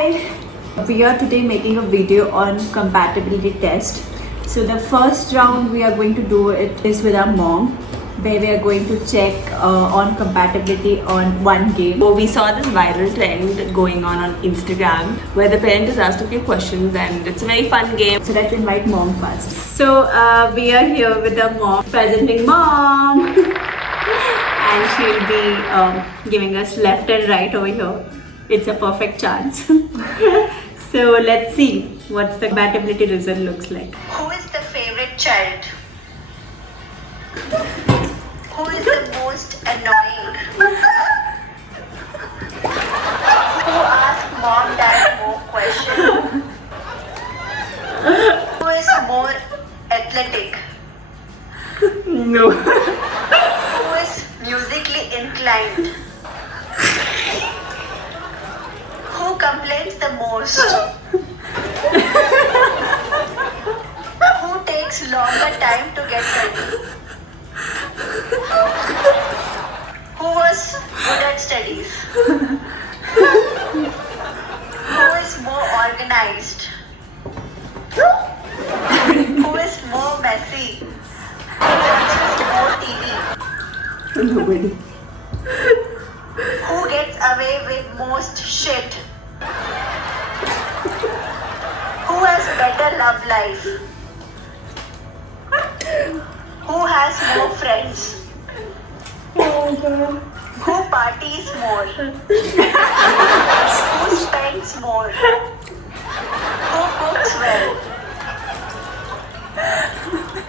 Hi! We are today making a video on compatibility test. So the first round we are going to do it is with our mom, where we are going to check on compatibility on one game. So we saw this viral trend going on Instagram where the parent is asked a few questions and it's a very fun game. So let's invite mom first. So we are here with the mom, presenting mom. And she'll be giving us left and right over here. It's a perfect chance. So let's see what the compatibility result looks like. Who is the favorite child? Who is the most annoying? Who asks mom dad more questions? Who is more athletic? No. Who is musically inclined? Who complains the most? Who takes longer time to get ready? Who was good at studies? Who is more organized? Who is more messy? Who watches more TV? Nobody. Who gets away with most shit? Who has better love life? Who has more friends? Who parties more? Who spends more? Who cooks well?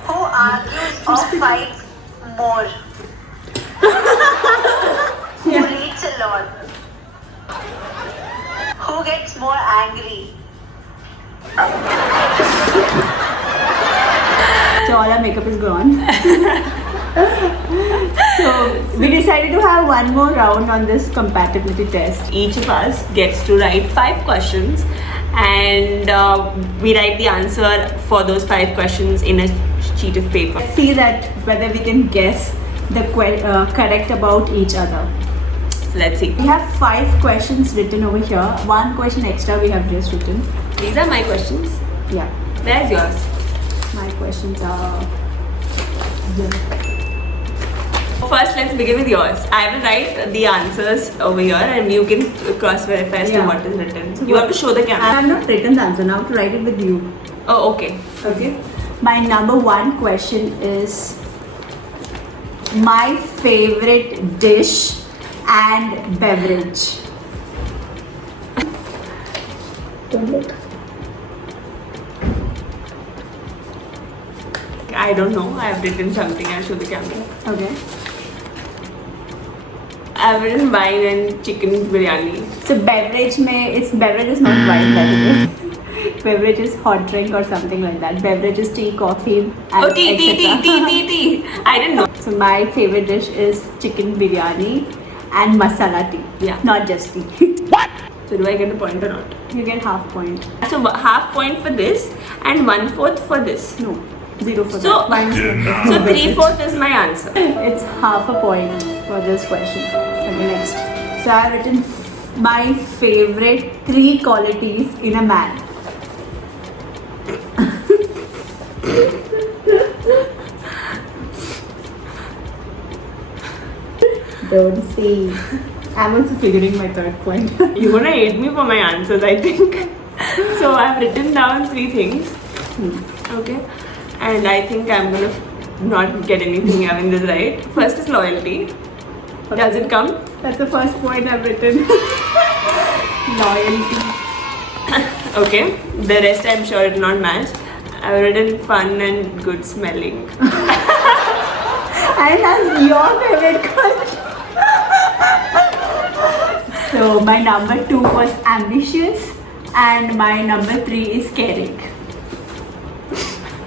Who argues or fights more? Who reads a lot? Who gets more angry? So all our makeup is gone. So we decided to have one more round on this compatibility test. Each of us gets to write 5 questions and we write the answer for those 5 questions in a sheet of paper. Let's see that whether we can guess the correct about each other. So let's see. We have 5 questions written over here. 1 question extra we have just written. These are my questions. Yeah, There's yours. my questions are here. First, let's begin with yours. I will write the answers over here and you can cross-verify as to Yeah. what is written. You have to show the I camera. have not written the answer, now to write it with you. Oh, okay. Okay. My number 1 question is my favorite dish and beverage. Don't look. I don't know. I have written something. I'll show the camera. Okay. I have written wine and chicken biryani. So beverage is not wine by the way. Beverage is hot drink or something like that. Beverage is tea, coffee, and Oh, tea. etc. I didn't know. So my favorite dish is chicken biryani and masala tea. Yeah. Not just tea. So do I get a point or not? You get half point. So half point for this and 1/4 for this. No, 0 for So- that. Minus one. So 3/4 is my answer. It's half a point for this question. Okay, next. So I've written my favorite 3 qualities in a man. Don't see. I'm also figuring my 3rd point. You're gonna hate me for my answers, I think. So I've written down 3 things. Okay. And I think I'm gonna not get anything in this right. First is loyalty. Does it come? That's the first point I've written. Loyalty. Okay. The rest I'm sure it will not match. I've written fun and good smelling. And that's your favorite color. So my number 2 was ambitious and my number 3 is caring.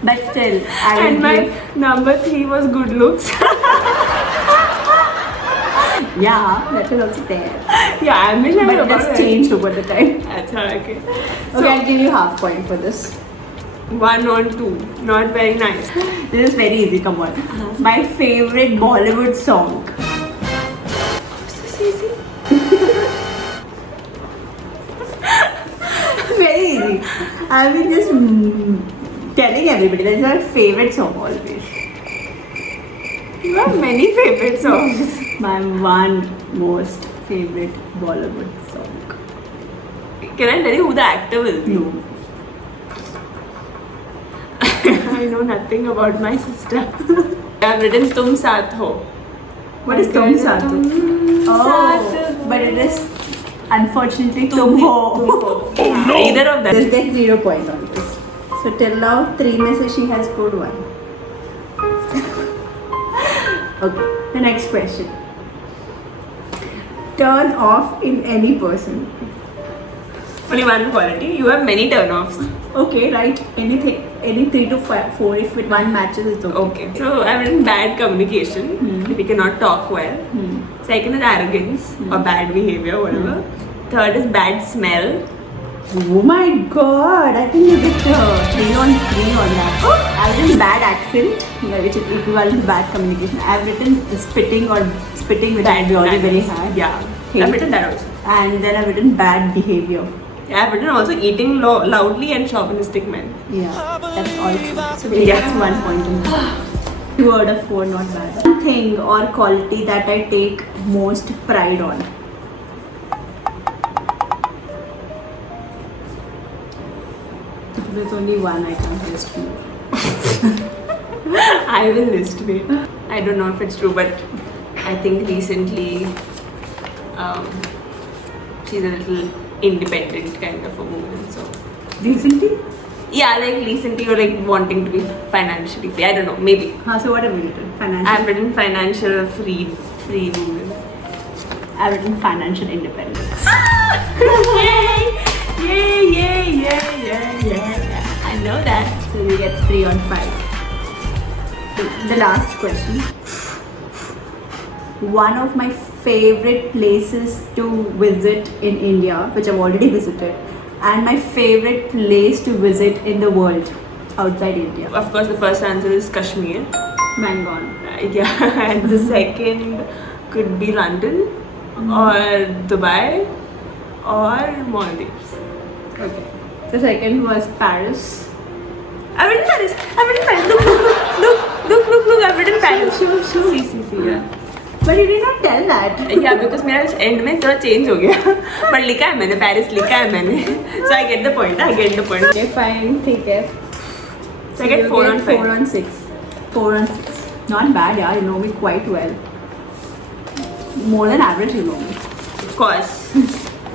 But still, I And will my give, number 3 was good looks. yeah, that is also there. Yeah, ambition. But that's changed over the time. Achha, okay. Okay, I'll give you half point for this. 1 on 2. Not very nice. This is very easy, come on. My favorite Bollywood song. Is this easy? I've been just telling everybody that's my favorite song always. You have many favorite songs. My one most favorite Bollywood song. Can I tell you who the actor will be? No. I know nothing about my sister. I've written Tum Saath Ho. What is Tum Saath Ho? Oh, but it is unfortunately Tum Ho. Either of them. Just get 0 points on this. So till now, 3 misses, she has scored 1. Okay, the next question. Turn off in any person. Only one quality. You have many turn-offs. Okay, right. Anything, any 3 to 4. If it one matches, it's okay. Okay. So I've written bad communication. We cannot talk well. Second is arrogance or bad behavior, whatever. Third is bad smell. Oh my god, I think you get 3 on 3 on that. I've written bad accent, which is equivalent to bad communication. I've written spitting which Bad is already very manners. hard. Yeah. Hate. I've written that also. And then I've written bad behavior. I've written also eating loudly and chauvinistic men. Yeah, that's all true. So he gets 1 point in that. 2 out of 4, not bad. One thing or quality that I take most pride on. There's only one I can't list more. I will list it. I don't know if it's true, but I think recently she's a little independent kind of a woman. So Recently? yeah, like recently you're like wanting to be financially free. I don't know, maybe. So what have you written? Financial. I've written financial free woman. I've written financial independence. Yay! I know that. So we get 3 on 5. The last question. One of my favorite places to visit in India, which I've already visited, and my favorite place to visit in the world outside India. Of course, the first answer is Kashmir. Mangon. Yeah, and the second could be London or Dubai or Maldives. Okay. The second was Paris. I've written Paris. Look, I've written Paris. See, yeah. But you did not tell that. Yeah, because मेरा end में थोड़ा change हो गया. But लिखा है मैंने Paris लिखा है मैंने. So I get the point. Okay, fine. ठीक है. So I get 4 on 5. 4 on 6. 4 on 6. Not bad, yeah. You know me quite well. More than average, you know me. Of course.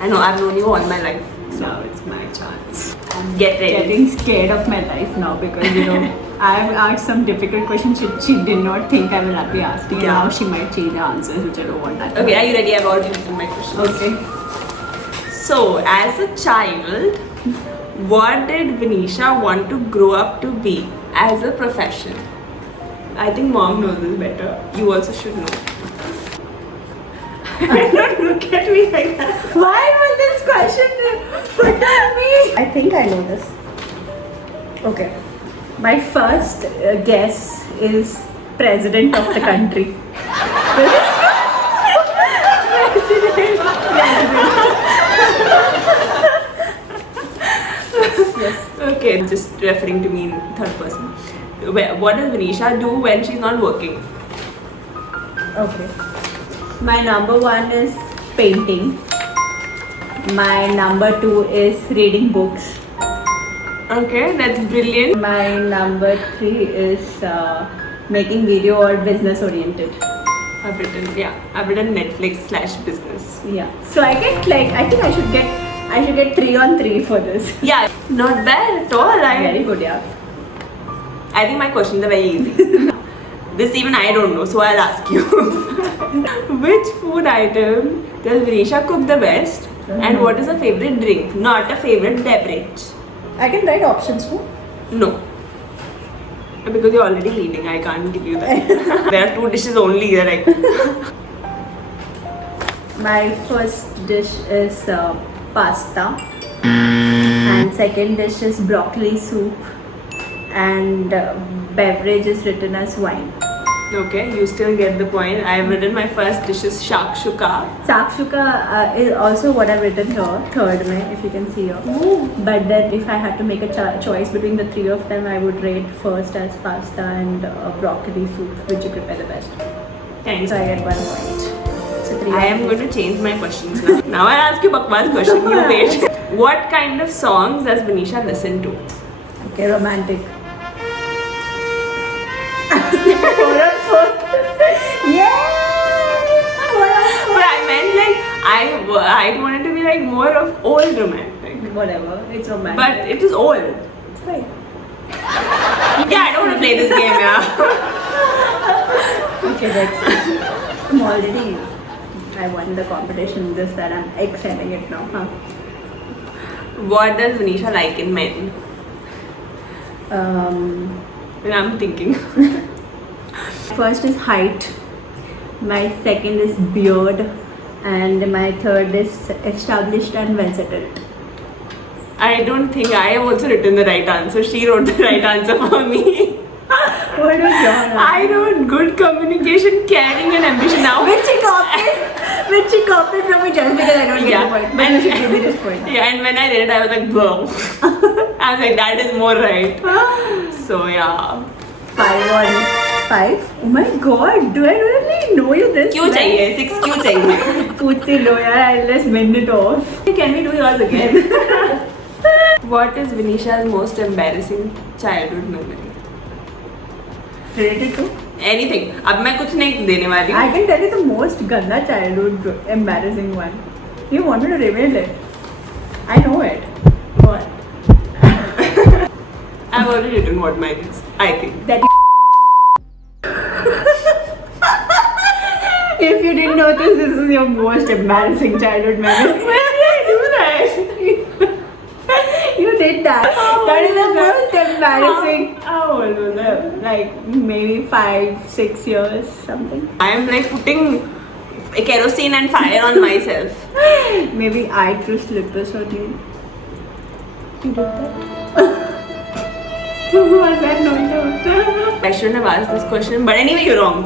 I know, I've known you all my life. Now it's my chance. I'm Get ready. getting scared of my life now because I've asked some difficult questions she did not think I will be asking. Yeah. Now she might change the answers, which I don't want that. Okay, are you ready? I've already written my questions. Okay. So, as a child, what did Vinisha want to grow up to be as a profession? I think mom knows this better. You also should know. Don't look at me like that. Why was this question put on me? I think I know this. Okay. My first guess is president of the country. Yes. Okay, just referring to me in third person. What does Vinisha do when she's not working? Okay. My number 1 is painting. My number 2 is reading books. Okay, that's brilliant. My number 3 is making video or business oriented. I've written Netflix/business. Yeah. So I get I think I should get 3 on 3 for this. Yeah, not bad at all. Very good, yeah. I think my questions are very easy. This even I don't know, so I'll ask you. Which food item does Vinisha cook the best? And what is her favorite drink? Not a favorite beverage. I can write options too. No. Because you're already reading, I can't give you that. There are 2 dishes only that I cook. My first dish is pasta. And second dish is broccoli soup. And beverage is written as wine. Okay, you still get the point. I have written my first dish is shakshuka. Shakshuka is also what I've written here, third mein, if you can see here. But then if I had to make a choice between the three of them, I would rate first as pasta and broccoli soup, which you prepare the best. Thanks. So I get 1 point. So 3 I am going to change my questions now. Now I'll ask you bakwas question. You wait. What kind of songs does Vinisha listen to? Okay, romantic. Yeah! But I meant like I wanted to be like more of old romantic. Whatever, it's romantic. But it is old. It's fine. Yeah, I don't want to play this game, yeah. Okay, that's I'm already. I won the competition this that I'm excelling it now. Huh? What does Vinisha like in men? When I'm thinking. First is height. My second is beard, and my third is established and well settled. I don't think I have also written the right answer. She wrote the right answer for me. What was your answer? I wrote good communication, caring, and ambition. Now, Which she copied from me just because I don't get the point. But you should give me this point. Yeah, and when I read it, I was like, bro. I was like, that is more right. So, yeah. 5 on 5. Oh my god, do I really know you this? क्यों चाहिए? 6 क्यों चाहिए? Kuch se lo yaar, I'll just win it off. Can we do yours again? What is Vinisha's most embarrassing childhood memory? Related to? Anything. अब मैं कुछ नहीं देने वाली. I can tell you the most ganda childhood embarrassing one. You want me to reveal it? I know it. What? I've already written what mine is. I think. That if you didn't notice, this is your most embarrassing childhood memory. Where did I do that? You did that. That is the most embarrassing. How old was I? Like maybe 5-6 years something. I am like putting kerosene and fire on myself. Maybe I threw slippers on you. You did that? Was that not I shouldn't have asked this question, but anyway, you're wrong.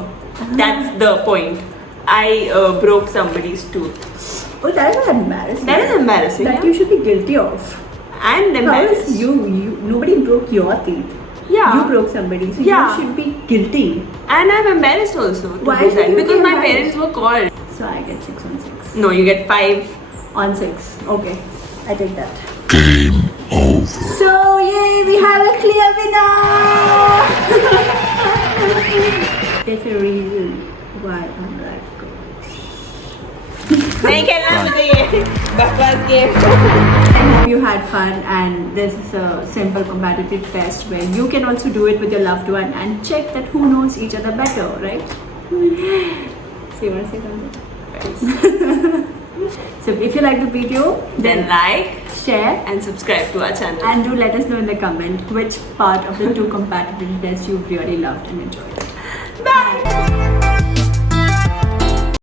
That's the point. I broke somebody's tooth. Oh, that is embarrassing. That is embarrassing. That yeah? you should be guilty of. And How embarrassed. is you nobody broke your teeth. Yeah. You broke somebody, so Yeah. you should be guilty. And I'm embarrassed also. to Why do should that. you be Because my embarrassed? parents were called. So I get 6 on 6. No, you get 5. On 6. Okay. I take that. Game over. So yay, we have a clear winner! There's a reason why I'm life coach. नहीं खेलना मुझे ये बकवास game. I hope you had fun, and this is a simple competitive test where you can also do it with your loved one and check that who knows each other better, right? So you want to say something? So if you like the video, Then like share and subscribe to our channel. and do let us know in the comment which part of the 2 competitive tests you really loved and enjoyed. Bye.